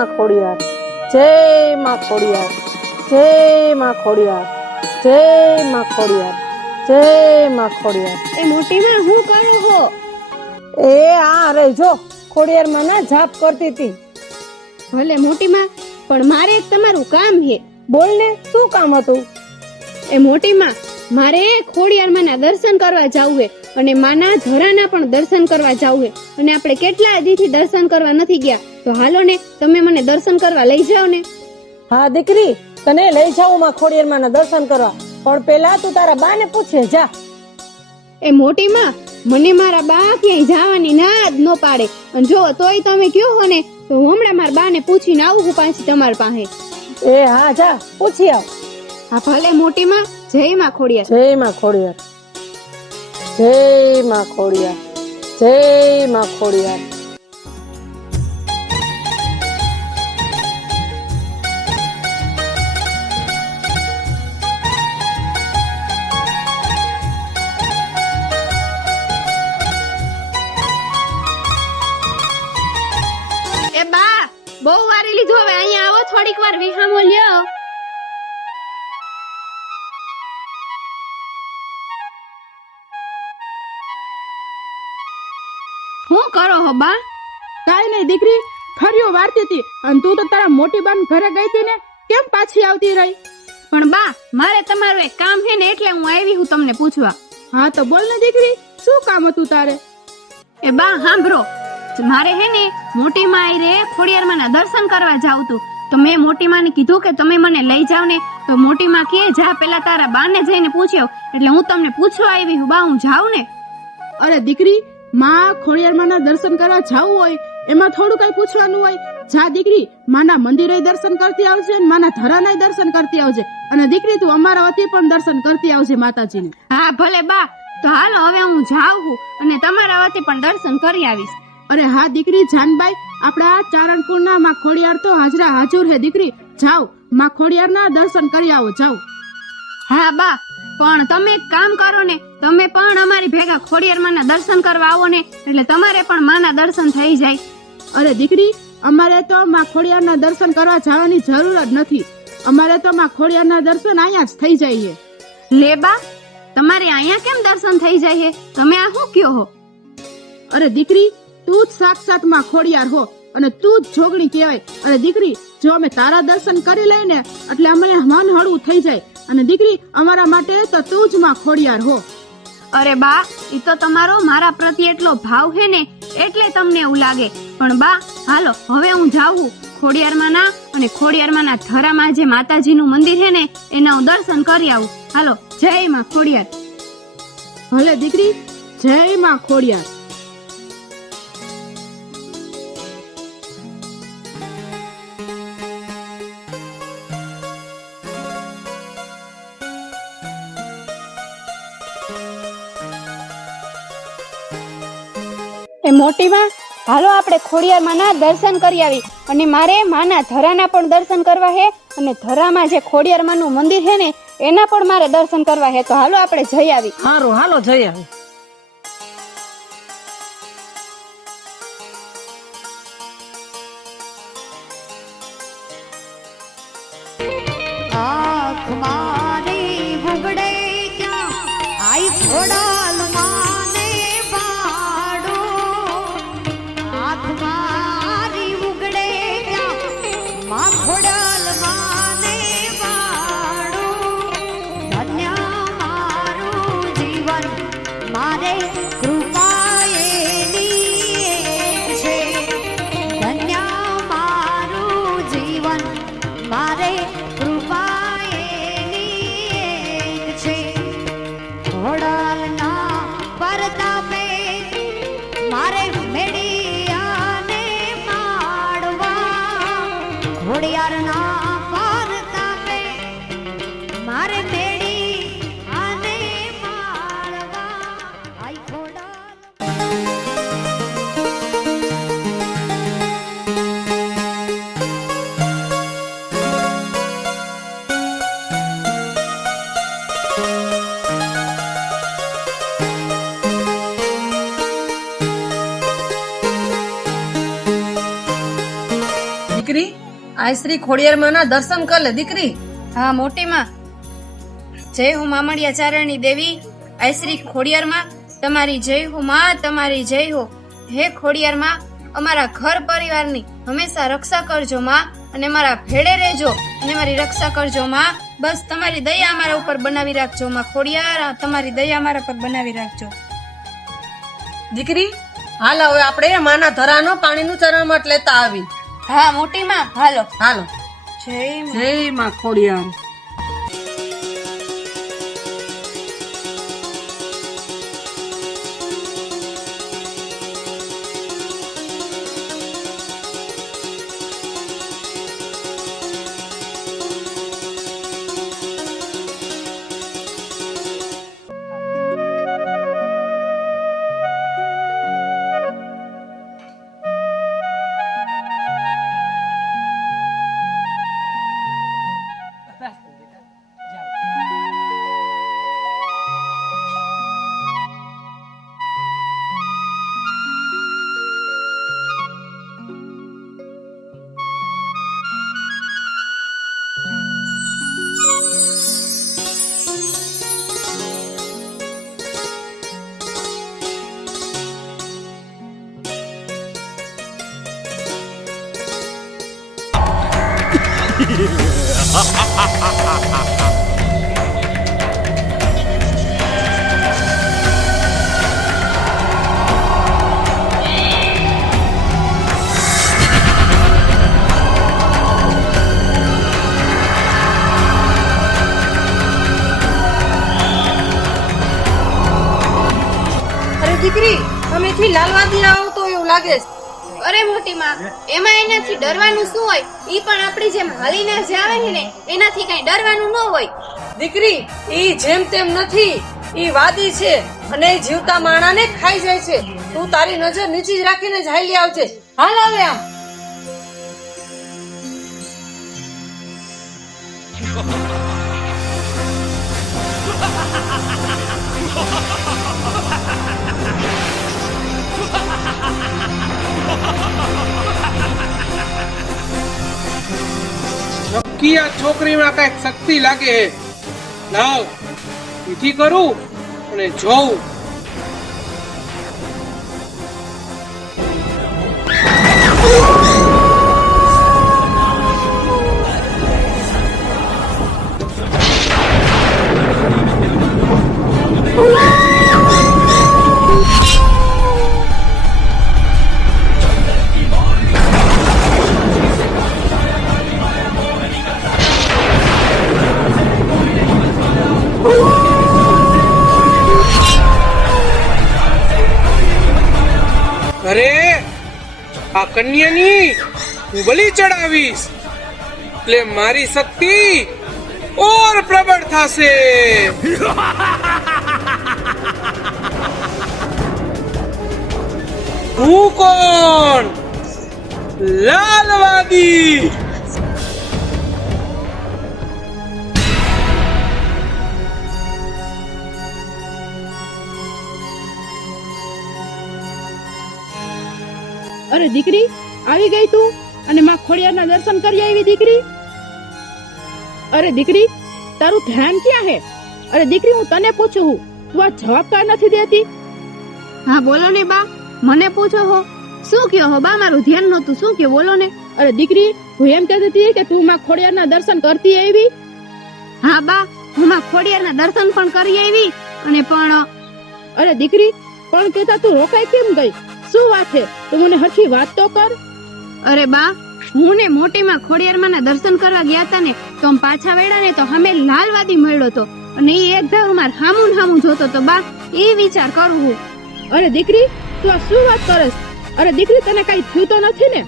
માં ખોડિયાર, જય માં ખોડિયાર, જય માં ખોડિયાર, જય માં ખોડિયાર, જય માં ખોડિયાર. એ મોટી માં હું કરું હો? એ આ રે જો ખોડિયાર માં ના જાપ કરતી હતી. ભલે મોટી માં, પણ મારે એક તમારું કામ છે. બોલ ને, શું કામ હતું? એ મોટી માં, મારે ખોડિયાર માના દર્શન કરવા જાવું છે અને માના ધરાના પણ દર્શન કરવા જાવું છે અને આપણે કેટલા દીથી દર્શન કરવા નથી ગયા. તો હાલો ને, તમે મને દર્શન કરવા લઈ જાઓ ને. હા દીકરી, તને લઈ જાઉં માં ખોડિયાર માં ના દર્શન કરવા, પણ પેલા તું તારા બા ને પૂછે જા. એ મોટી માં, મને મારા બા ક્યાંય જવાની ના જ ન પાડે, અને જો તોય તમે કયો હો ને તો હું હમણાં મારા બા ને પૂછીને આવું છું પાછી તમારી પાસે. એ હા જા, પૂછી આવ. હા ભલે મોટી માં, જય માં ખોડિયાર. જય માં ખોડિયાર, જય માં ખોડિયાર, જય માં ખોડિયાર. એ બા, બહુ વારી લીધું, હવે અહીંયા આવો, થોડીક વાર વિહામો લ્યો. શું કરો હો બા? કાઈ નહીં દીકરી, ફર્યો વારતી હતી અને તું તો તારા મોટી બાન ઘરે ગઈ હતી ને, કેમ પાછી આવતી રહી? પણ બા, મારે તમારું એક કામ છે ને, એટલે હું આવી હું તમને પૂછવા. હા તો બોલ ને દીકરી, શું કામ હતું તારે? એ બા સાંભળો, મારે હે ને મોટી માં રે ખોડિયાર માં ના દર્શન કરવા જાવ તું. તો મેં મોટી માં ને કીધું કે તમે મને લઈ જાવ ને, તો મોટી માં કે જા પેલા તારા બા ને જઈને પૂછ્યો, એટલે હું તમને પૂછવા આવી હું. બા, હું જાઉં ને? અરે દીકરી, માં ખોડિયાર માં ના દર્શન કરવા જાવું હોય એમાં થોડું કઈ પૂછવાનું હોય? જા દીકરી, માના મંદિરે દર્શન કરતી આવજે અને માના ધરાના દર્શન કરતી આવજે, અને દીકરી તું અમારા વતી પણ દર્શન કરતી આવજે માતાજીને. હા ભલે બા, તો હાલો હવે હું જાઉં છું અને તમારા વતી પણ દર્શન કરી આવીશ. અરે હા દીકરી જાનબાઈ, આપડા ચારણપુર ના માં ખોડિયાર તો હાજરા હાજર હે દીકરી. જાઓ, માં ખોડિયાર ના દર્શન કરી આવો, જાઓ. હા બા, પણ તમે એક કામ કરો ને, તમે પણ અમારી ભેગા ખોડિયાર માના દર્શન કરવા આવો ને, એટલે તમારે પણ માના દર્શન થઈ જાય. અરે દીકરી, અમારે તો માં ખોડિયાર ના દર્શન કરવા જવાની જરૂર જ નથી. અમારે તો માં ખોડિયાર ના દર્શન અહીંયા જ થઈ જાય. લે બા, તમારે અહીંયા કેમ દર્શન થઈ જાય? તમે આ શું કયો હો? અરે દીકરી, તું જ સાક્ષાત માં ખોડિયાર હો અને તું જ જોગણી કહેવાય. અરે દીકરી, જો અમે તારા દર્શન કરી લઈને એટલે અમે મન હળવું થઈ જાય, અને દીકરી અમારા માટે તો તું જ માં ખોડિયાર હો. અરે બા, એ તો તમારો મારા પ્રત્યે એટલો ભાવ છે ને, એટલે તમને એવું લાગે. પણ બા હાલો, હવે હું જાઉં ખોડિયાર માના અને ખોડિયાર માના ધરામાં જે માતાજીનું મંદિર છે ને, એના હું દર્શન કરી આવું. હાલો, જય માં ખોડિયાર. ભલે દીકરી, જય માં ખોડિયાર. એ મોટી માં, હાલો આપણે ખોડિયાર માના દર્શન કરી આવી, અને મારે માના ધરાના પણ દર્શન કરવા છે, અને ધરામાં જે ખોડિયાર માનું મંદિર છે ને, એના પણ મારે દર્શન કરવા છે. તો હાલો આપણે જઈ આવી. હારું, હાલો જઈ આવી. આંખ મારી બુગડે ક્યાં આઈ ખોડાલ માને બાડો. આંખ મારી બુગડે ક્યાં માં ખોડાલ માને બાડો. ધન્ય મારું જીવન મારે કૃપાએની છે. ધન્ય મારું જીવન મારે ખોડિયારના પરતાપે મારે મેળી આને માળવા. આઈ ખોડાલ. દીકરી, આ શ્રી ખોડિયારમાંના દર્શન કર લે દીકરી. હા મોટી માં, જય હો મામડિયા ચારણની દેવી, આ શ્રી ખોડિયારમાં તમારી જય હો માં, તમારી જય હો. હે ખોડિયારમાં, અમારા ઘર પરિવારની હંમેશા રક્ષા કરજો માં, અને મારા ભેડે રહેજો અને મારી રક્ષા કરજો માં. બસ તમારી દયા અમારા ઉપર બનાવી રાખજો માં ખોડિયાર, તમારી દયા અમારા પર બનાવી રાખજો. દીકરી હાલ હવે આપણે માના ધરાનો પાણીનું ચરણમઠ લેતા આવી. હા મોટી માં, હાલો હાલો. જય માં. જય માં ખોડિયાર. દીકરી અમેથી લાલવાદી આવો તો એવું લાગે છે. અરે મોટી માં, એમાં એનાથી ડરવાનું શું હોય? ઈ પણ આપણી જેમ હાલીને જ આવે છે ને, એનાથી કઈ ડરવાનું ન હોય. દીકરી ઈ જેમ તેમ નથી, ઈ વાદી છે અને ઈ જીવતા માણાને ખાઈ જાય છે. તું તારી નજર નીચી જ રાખીને જ હાલી આવજે. હાલ આવે આમ. નક્કી આ છોકરીમાં કઈક શક્તિ લાગે છે. લાવ વિધિ કરું અને જોઉં. અરે આ કન્યાની હું બલિ ચડાવીશ એટલે મારી શક્તિ ઓર પ્રબળ થશે. હું કોણ? લાલવાદી. અરે દીકરી આવી ગઈ તું, અને માં ખોડિયારના દર્શન કરી આવી દીકરી. અરે દીકરી તારું ધ્યાન ક્યાં હે? અરે દીકરી હું તને પૂછું હું, તું આ જવાબ કા નથી દેતી? હા બોલો ને બા, મને પૂછો હો. શું કયો હો બા? મારું ધ્યાન નહોતું. શું કયો બોલો ને. અરે દીકરી હું એમ કહેતી હતી કે તું માં ખોડિયારના દર્શન કરતી આવી. હા બા, હું માં ખોડિયારના દર્શન પણ કરી આવી અને પણ અરે દીકરી પણ કેતા તું રોકાઈ કેમ ગઈ? શું વાત છે? તું મને હરખી વાત તો કર. અરે બા, હું ને મોટી માં ખોડિયારમાં દર્શન કરવા ગયા હતા ને, તો આમ પાછા વેડા ને તો સામે લાલવાદી મળ્યો હતો અને એ એક ધારું માર હામું હામું જોતો તો. બા એ વિચાર કરું હું. અરે દીકરી તું આ શું વાત કરસ? અરે દીકરી તને કઈ થયું તો નથી ને?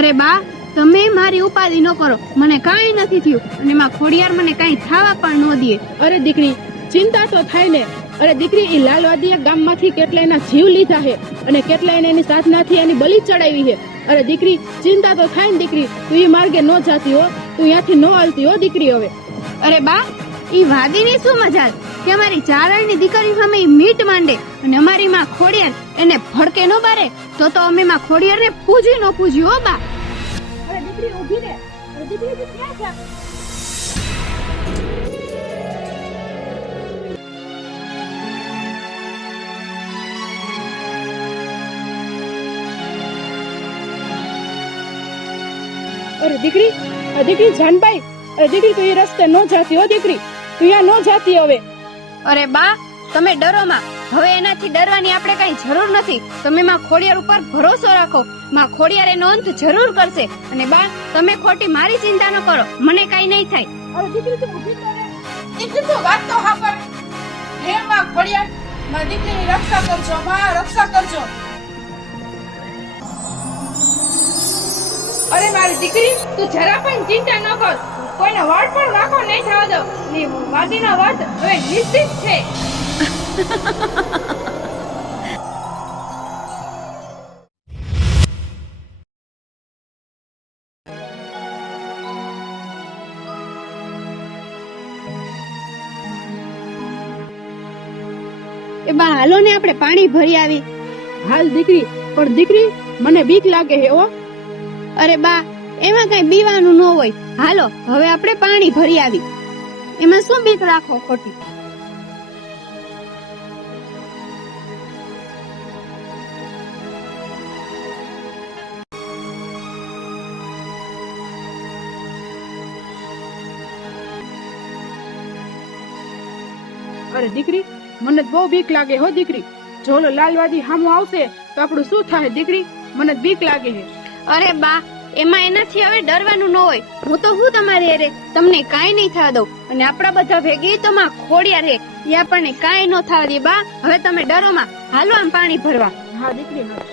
અરે બા, તમે મારી ઉપાધિ ન કરો, મને કાંઈ નથી થયું અને માં ખોડિયાર મને કાંઈ થાવા પણ ન દે. અરે દીકરી ચિંતા તો થાય ને. અરે દીકરી એ લાલવાદીએ ગામમાંથી કેટલા એના જીવ લીધા છે અને કેટલા એની સાધનાથી એની બલિ ચડાવી છે. અરે દીકરી ચિંતા તો થાય ને દીકરી. તું એ માર્ગે ન જાતી હો, તું ત્યાંથી ન હાલતી હો દીકરી હવે. અરે બા, ઈ વાદીની શું મજાલ કે અમારી ચારણની દીકરી સામે ઈ મીટ માંડે અને અમારી માં ખોડિયાર એને ભડકે ન બારે તો અમે માં ખોડિયારને પૂજી ન પૂજી હો બા. અરે દીકરી ઊભી રહે. દીકરી તું ક્યાં જા? અરે દીકરી જાનબાઈ, અરે દીકરી તું એ રસ્તે ન જાતી હો દીકરી, તું અહીંયા ન જાતી હવે. અરે બા, તમે ડરો માં. હવે એનાથી ડરવાની આપણે કઈ જરૂર નથી. તમે માં ખોડિયાર ઉપર ભરોસો રાખો. માં ખોડિયાર એનો અંત જરૂર કરશે. અને બા, તમે ખોટી મારી ચિંતા ન કરો, મને કઈ નહીં થાય. અરે દીકરી તું ઊભી તો રહે. દીકરી તું વાત તો સાંભળ. હે માં ખોડિયાર, માં દીકરીની રક્ષા કરજો, માં રક્ષા કરજો. અરે મારી દીકરી, તું જરા પણ ચિંતા ન કર. કોઈને વાળ પણ રાખો નહીં થવા દો. ની વાદીનો વધ હવે નિશ્ચિત છે. એ બા, હાલો ને આપણે પાણી ભરી આવી. હાલ દીકરી, પણ દીકરી મને બીક લાગે હે હો. અરે બા, એમાં કઈ બીવાનું ન હોય. હાલો હવે આપણે પાણી ભરી આવી. એમાં શું બીક રાખો ખોટી? અરે દીકરી, મને બહુ બીક લાગે હો દીકરી. જો ઓલો લાલવાદી સામો આવશે તો આપણું શું થાય દીકરી? મને બીક લાગે હે. અરે બા, એમાં એનાથી હવે ડરવાનું ન હોય. હું તો હું તમારી અરે તમને કાઈ નહીં થવા દઉં. અને આપણા બધા ભેગી તો માં ખોડિયાર હે, એ આપણને કાઈ ન થવા દે. બા, હવે તમે ડરો માં. હાલો આમ પાણી ભરવા. હા દીકરી, હા.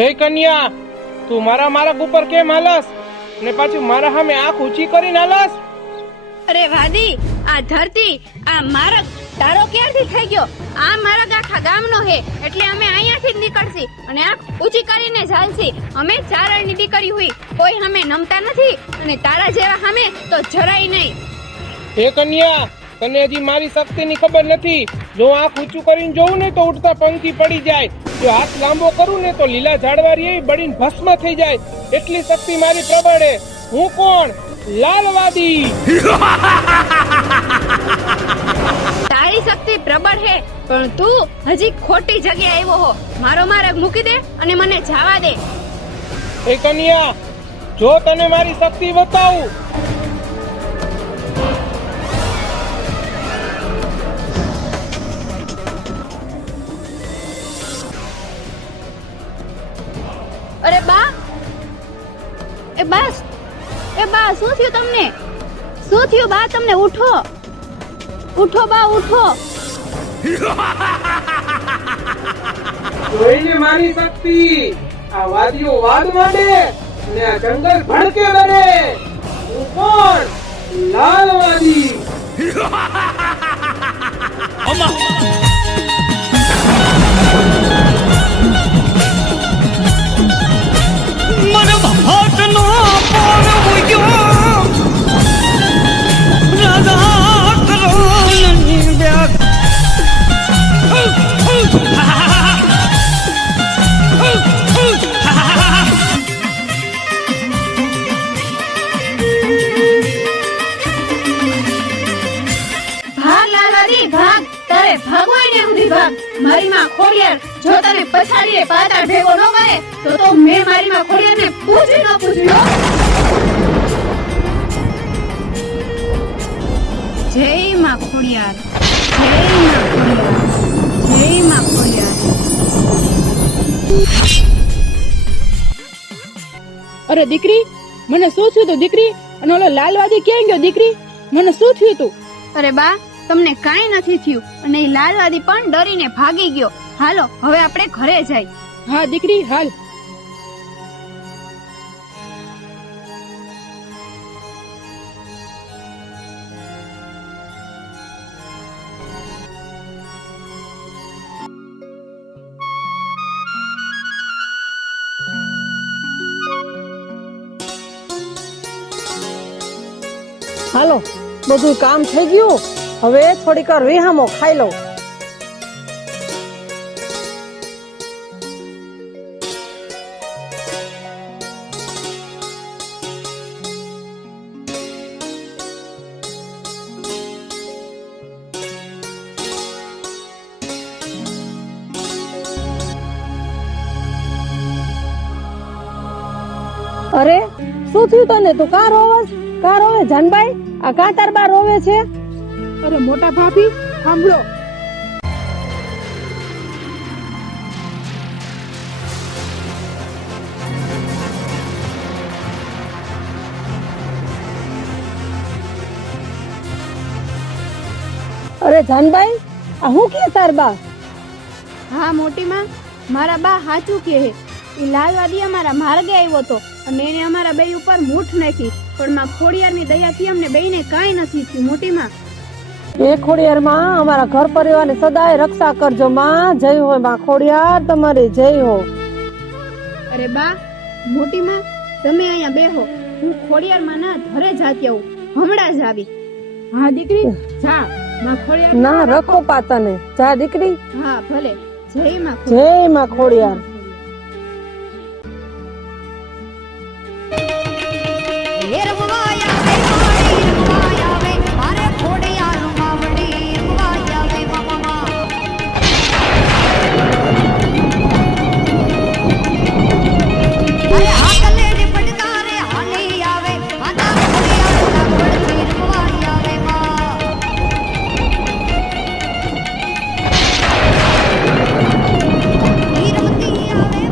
હે કન્યા, તું મારા માર્ગ ઉપર કેમ હાલસ ને પાછું મારા સામે આંખ ઊંચી કરીને હાલસ? અરે વાદી, આ ધરતી, આ માર્ગ તારો ક્યારથી થઈ ગયો? આ માર્ગ આખા ગામનો હે, એટલે અમે અહીંયાથી જ નીકળશી અને આંખ ઊંચી કરીને ચાલશી. અમે ચારણની દીકરી હોય, કોઈ અમે નમતા નથી, અને તારા જેવા અમે તો જરાય નહીં. હે કન્યા, તને હજી મારી શક્તિની ખબર નથી. જો આંખ ઊંચું કરીને જોઉં ને તો ઉડતા પંખી પડી જાય. જો હાથ લાંબો કરું ને તો લીલા ઝાડવારી એવી બળીને ભસ્મ થઈ જાય. એટલી શક્તિ મારી પ્રબળ હે. હું કોણ? લાલવાદી. તારી શક્તિ પ્રબળ હે, પણ તું હજી ખોટી જગ્યાએ આવ્યો હો. મારો માર્ગ મૂકી દે અને મને જવા દે. હે કન્યા, જો તને મારી શક્તિ બતાવું. અરે બા, એ બસ, એ બા, શું થયું તમને? શું થયું બા? તમને ઉઠો, ઉઠો બા, ઉઠો. જોઈને મારી શક્તિ. આ વાદીઓ વાદ માંડે અને આ જંગલ ભડકે લડે. હું કોણ? લાલવાદી. મને ભાટનો પડ્યો રાજા કરોલની બેગ ભાગ લાલવાદી, ભાગ. તારે ભાગવાય ને ઉધી ભાગ. મારી માં ખોડિયાર જો તને પછાડીએ પાતાળ ભેગો ન કરે તો મેં મારી માં ખોડિયારને ખોડિયાર, જય માં ખોડિયાર, જય માં ખોડિયાર. અરે દીકરી, મને શું થયું તું દીકરી? અને ઓલો લાલવાદી ક્યાં ગયો દીકરી? મને શું થયું તું? અરે બા, તમને કાંઈ નથી થયું અને એ લાલવાદી પણ ડરીને ભાગી ગયો. હાલો હવે આપણે ઘરે જાય. હા દીકરી, હાલ. હાલો, બધું કામ થઈ ગયું. હવે થોડીક વાર વિહામો ખાઈ લઉં. અરે શું થયું તને? તું કા રોવે? જાનભાઈ, આ કા તાર બા રોવે છે? અરે મોટા ભાભી, સાંભળો. અરે જાનભાઈ, આ હું કે તાર બા? હા મોટી માં, મારા બા સાચું કહે. એ લાલવાદી અમારા માર્ગે આવ્યો હતો અને એને અમારા બે ઉપર મૂઠ નાખી, પણ માં ખોડિયારની દયાથી અમને બેયને કાંઈ નથી થયું. મોટી માં, એ ખોડિયાર માં, અમારા ઘર પરિવારની સદાય રક્ષા કરજો માં. જય હો માં ખોડિયાર, તમારી જય હો. અરે બા, મોટી માં, તમે અહીંયા બેહો, હું ખોડિયાર માં ના ઘરે જાતી આવું, હમણાં જ આવી. હા દીકરી, જા. માં ખોડિયાર ના રખો પાતાને. જા દીકરી. હા ભલે. જય માં જય માં ખોડિયાર. એ રમવાયા વે મારી રમવાયા વે મારે ખોડિયાર માવડી રમવાયા વે મામા અરે આકલે ને પડકારે હાલી આવે માતા ખોડિયાર ના ગોળથી રમવાયા વે મા ઈ રમતી આવે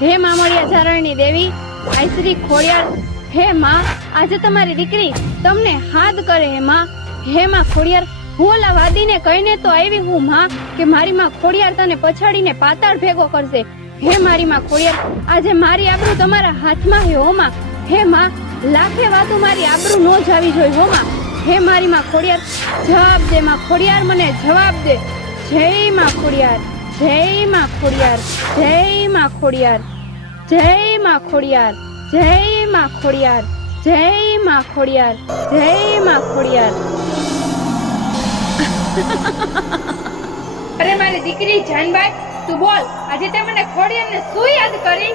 હે મામળિયા ચારણની દેવી, આઈ શ્રી ખોડિયાર, હે માં, આજે તમારી દીકરી તમને હાથ કરે. હે માં, હે માં ખોડિયાર, હું ઓલા વાદીને કહીને તો આવી હું માં કે મારી માં ખોડિયાર તને પછાડીને પાતાળ ભેગો કરશે. હે મારી માં ખોડિયાર, આજે મારી આબરૂ તમારા હાથમાં હે હો માં. હે માં, લાખે વાતું મારી આબરૂ નો જાવી જોઈએ હો માં. હે મારી માં ખોડિયાર, જવાબ દે માં ખોડિયાર, મને જવાબ દે. જય માં ખોડિયાર, જય માં ખોડિયાર, જય માં ખોડિયાર, જય માં ખોડિયાર, જય માં ખોડિયાર, જય માં ખોડિયાર, જય માં ખોડિયાર. અરે મારી દીકરી જાનબાઈ, તું બોલ, આજે તે મને ખોડિયારને શું યાદ કરી?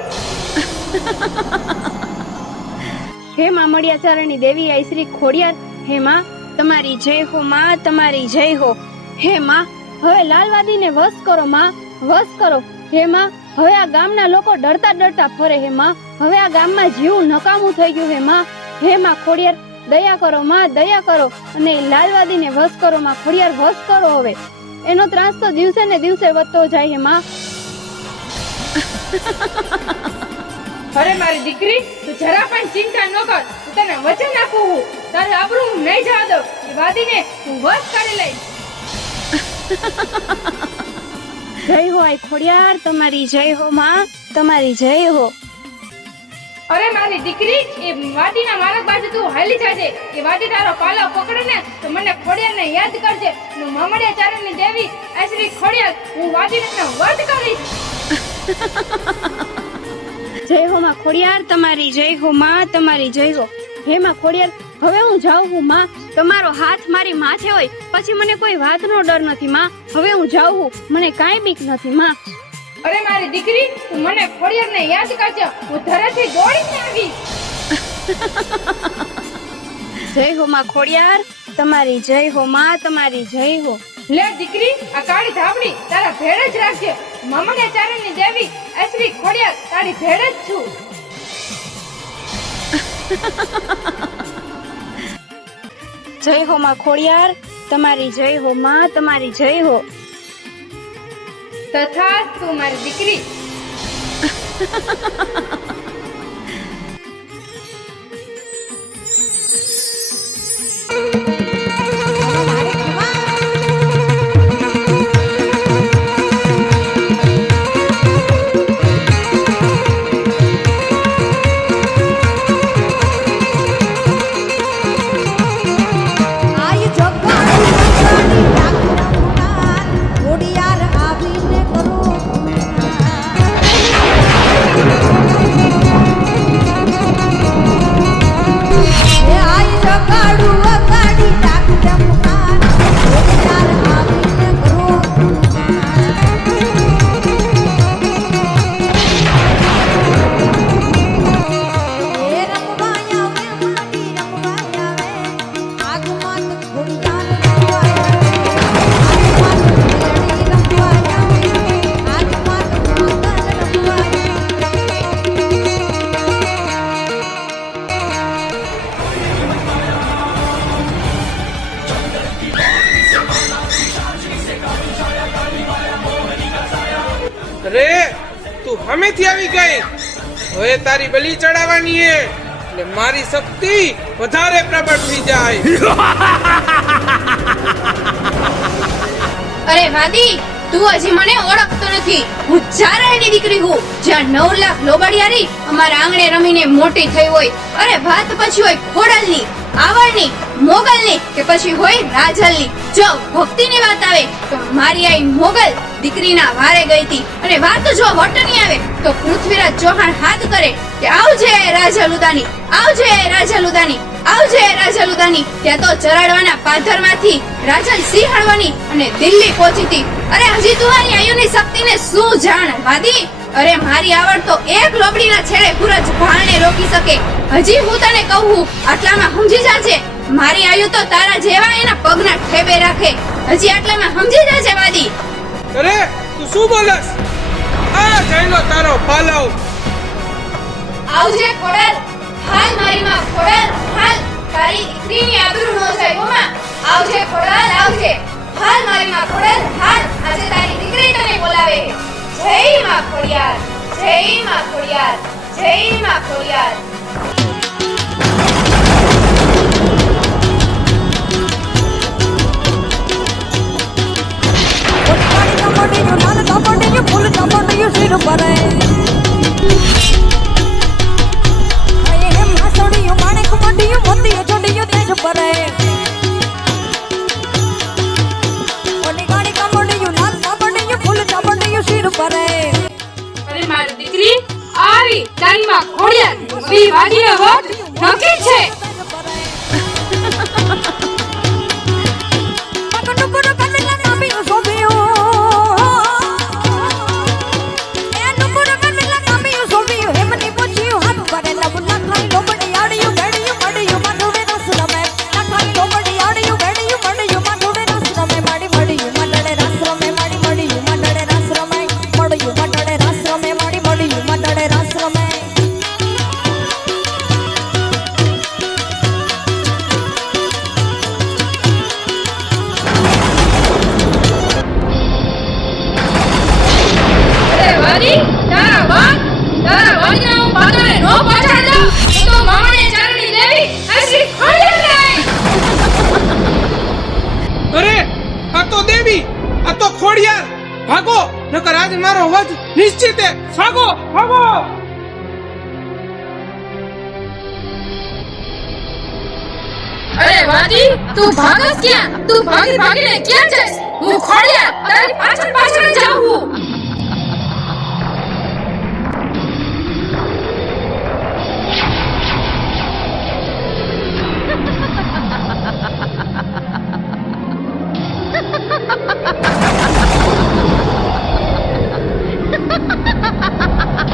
હે મામળિયા ચારણની દેવી, આઈ શ્રી ખોડિયાર, હે માં, તમારી જય હો માં, તમારી જય હો. હે માં, હવે લાલવાદીને વશ કરો માં, વશ કરો. હે માં, હવે આ ગામના લોકો ડરતા ડરતા ફરે. હે માં, હવે આ ગામમાં જીવ નકામું થઈ ગયું. હે માં, હે માં ખોડિયાર, દયા કરો માં, દયા કરો અને લાલવાદીને વશ કરો માં ખોડિયાર, વશ કરો. હવે એનો ત્રાસ તો દિવસે ને દિવસે વધતો જાય. હે માં. અરે મારી દીકરી, તું જરા પણ ચિંતા ન કર, હું તને વચન આપું છું, તારે આબરૂ હું નહીં જવા દઉં. એ વાદીને હું વશ કરી લઈશ. જય હો આઈ ખોડિયાર, તમારી જય હો માં, તમારી જય હો. અરે મારી દીકરી, એ વાદીના માર્ગ બાજુ તું હાલી જાજે. એ વાદી તારો પાલો પકડે ને તો મને ખોડિયારને યાદ કરજે. હું મામળિયા ચારણની દેવી આ શ્રી ખોડિયાર, હું વાદીને વધ કરીશ. જય હો માં ખોડિયાર, તમારી જય હો માં, તમારી જય હો. હે માં ખોડિયાર, હવે હું જાઉં હું માં. તમારો હાથ મારી માથે હોય પછી મને કોઈ વાતનો ડર નથી માં. હવે હું જાઉં હું, મને કાંઈ બીક નથી માં. અરે મારી દીકરી, તું મને ખોડિયારને યાદ કરજો, હું ધરેથી દોડીને આવીશ. જય હો માં ખોડિયાર, તમારી જય હો માં, તમારી જય હો. લે દીકરી, આ કાળી ધાબડી તારા ભેડે જ રાખજે. મામળિયા ચારણની દેવી આ શ્રી ખોડિયાર તારી ભેડે જ છું. જય હો માં ખોડિયાર, તમારી જય હો માં, તમારી જય હો. તથાસ્તુ મારી દીકરી. આય જગાડી ઘોડિયાર આવીને કરો એ આય જગાડું અગાડી ડાકડમ ઘોડિયાર આવીને કરો એ રમવાયા મે માડી રમવાયા વે આગમાં ઘોડિયાર રમવાયા આગમાં ઘોડી રમવાયા આગમાં ઘોડિયાર રમવાયા અરે તું હમેથી આવી ગઈ, હવે તારી બલી ચડાવવાની હે એટલે મારી શક્તિ વધારે પ્રબળ થઈ જાય. અરે વાદી, તું હજી મને ઓળખતો નથી. હું ચારાયની દીકરી હું, જ્યાં 9 લાખ લોબડિયારી અમારા આંગણે રમીને મોટી થઈ હોય. અરે વાત પછી હોય ખોડલની, આવડની, મોગલની કે પછી હોય રાજલની. જો ભક્તિની વાત આવે તો મારી આઈ મોગલ દીકરીના વારે ગઈ હતી, અને વાત જો વટની આવે તો પૃથ્વીરાજ ચૌહાણ હાથ કરે કે આવજે રાજલુદાની, આવજે રાજલુદાની, આવજે રાજલુદાની. ત્યાં તો ચરાડવાના પાધરમાંથી રાજલ સિંહણવાની અને દિલ્હી પહોંચી હતી. અરે હજી તું આની આયુની શક્તિને શું જાણ વાદી? અરે મારી આવડ તો એક લોબડીના છેડે પૂરજ ભાળને રોકી શકે. હજી હું તને કહું, આટલામાં સમજી જાજે. મારી આયુ તો તારા જેવા એના પગના ઠેબે રાખે. હજી આટલામાં સમજી જાજે વાદી. અરે તું શું બોલસ? આ જઈલો તારો પાલવ. આવજે ખોડલ, હાલ મારી માં ખોડલ, હાલ તારી દીકરીની આબરૂ નો જાય હો માં. આવજે ખોડલ, આવજે. હાલ મારી માં ખોડલ, હાલ. આજે તારી દીકરી તને બોલાવે. જય માં ખોડિયાર, જય માં ખોડિયાર, જય માં ખોડિયાર. કમડિયું નાન કમડિયું ફૂલ કમડિયું શિર પરે હે હે માસડિયું માણેક કમડિયું મોતિયું જોડિયું તેજ પરે ઓની ગાડી કમડિયું નાન કમડિયું ફૂલ કમડિયું શિર પરે. અરે મારી દીકરી આવી તારી માં ખોડિયાર, વી વાડીએ વોટ નક્કી છે. અરે આ તો દેવી, આ તો ખોડિયાર. ભાગો નકર આજ મારો વધ નિશ્ચિત હે. ભાગો ભાગો. અરે વાદી, તું ભાગસ ક્યાં? તું ભાગી ભાગીને ક્યાં જઈશ? હું ખોડિયાર તારી પાછળ પાછળ જાઉં.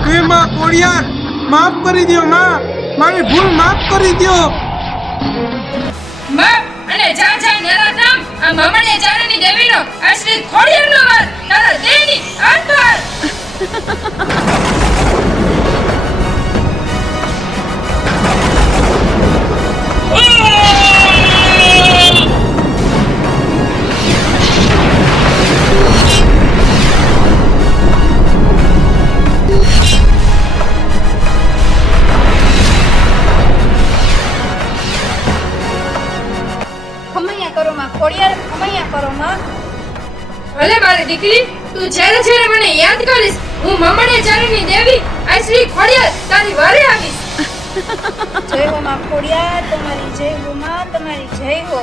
હે માં ખોડિયાર, માફ કરી દો માં, મારી ભૂલ માફ કરી દો. અને જા જા નરાધામ આ મમણે ચારણી દેવીનો આશ્રિત ખોડિયારનો વર તારા દેની આંતર. દીકરી, તું જ્યારે જ્યારે મને યાદ કરીશ, હું મમણે ચારણની દેવી આ શ્રી ખોડિયાર તારી વારે આવીશ. જય હો માં ખોડિયાર તમારી જય હો માં તમારી જય હો.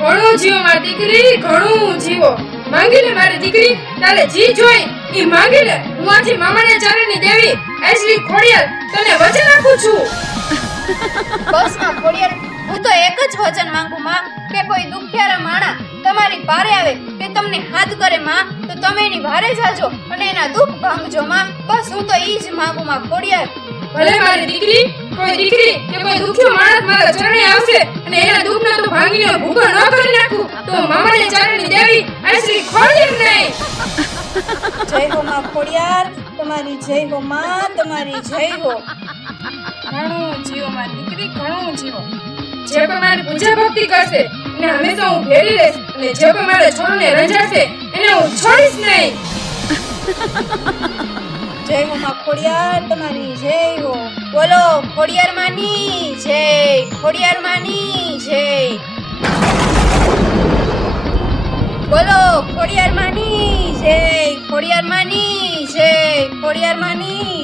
ઘણું જીવો મારી દીકરી, ઘણું જીવો. માંગી લે મારી દીકરી, તારે જી જોઈ ઈ માંગી લે. હું આજે મમણે ચારણની દેવી આ શ્રી ખોડિયાર તને વચન આપું છું. બસ માં ખોડિયાર, હું તો એક જ વચન માંગુ માં કે કોઈ દુખિયારા માણા તમારી પારે આવે કે તમને હાથ કરે માં તો તમે એની વારે જાજો અને એના દુઃખ ભાંગજો માં. બસ હું તો ઈ જ માંગુ માં ખોડિયાર. ભલે મારી દીકરી, કોઈ દીકરી કે કોઈ દુખ્યો માણસ મારા ચરણે આવશે અને એના દુઃખને તો ભાંગીને ભૂખો ન કરી નાખું તો મમણે ચારણની દેવી આ શ્રી ખોડિયાર નહીં. જય હો માં ખોડિયાર તમારી જય હો માં તમારી જય હો. ઘણું જીવો મારી દીકરી, ઘણું જીવો. જે કોઈ મારી પૂજા ભક્તિ કરશે એને હંમેશા હું ઘેરી રહીશ અને જે કોઈ મારા છોડને રંજાશે એને હું છોડીશ નહીં. જય હો માં ખોડિયાર તમારી જય હો. બોલો ખોડિયાર માની જય, ખોડિયાર માની જય. બોલો ખોડિયાર માની જય, ખોડિયાર માની જય, ખોડિયાર માની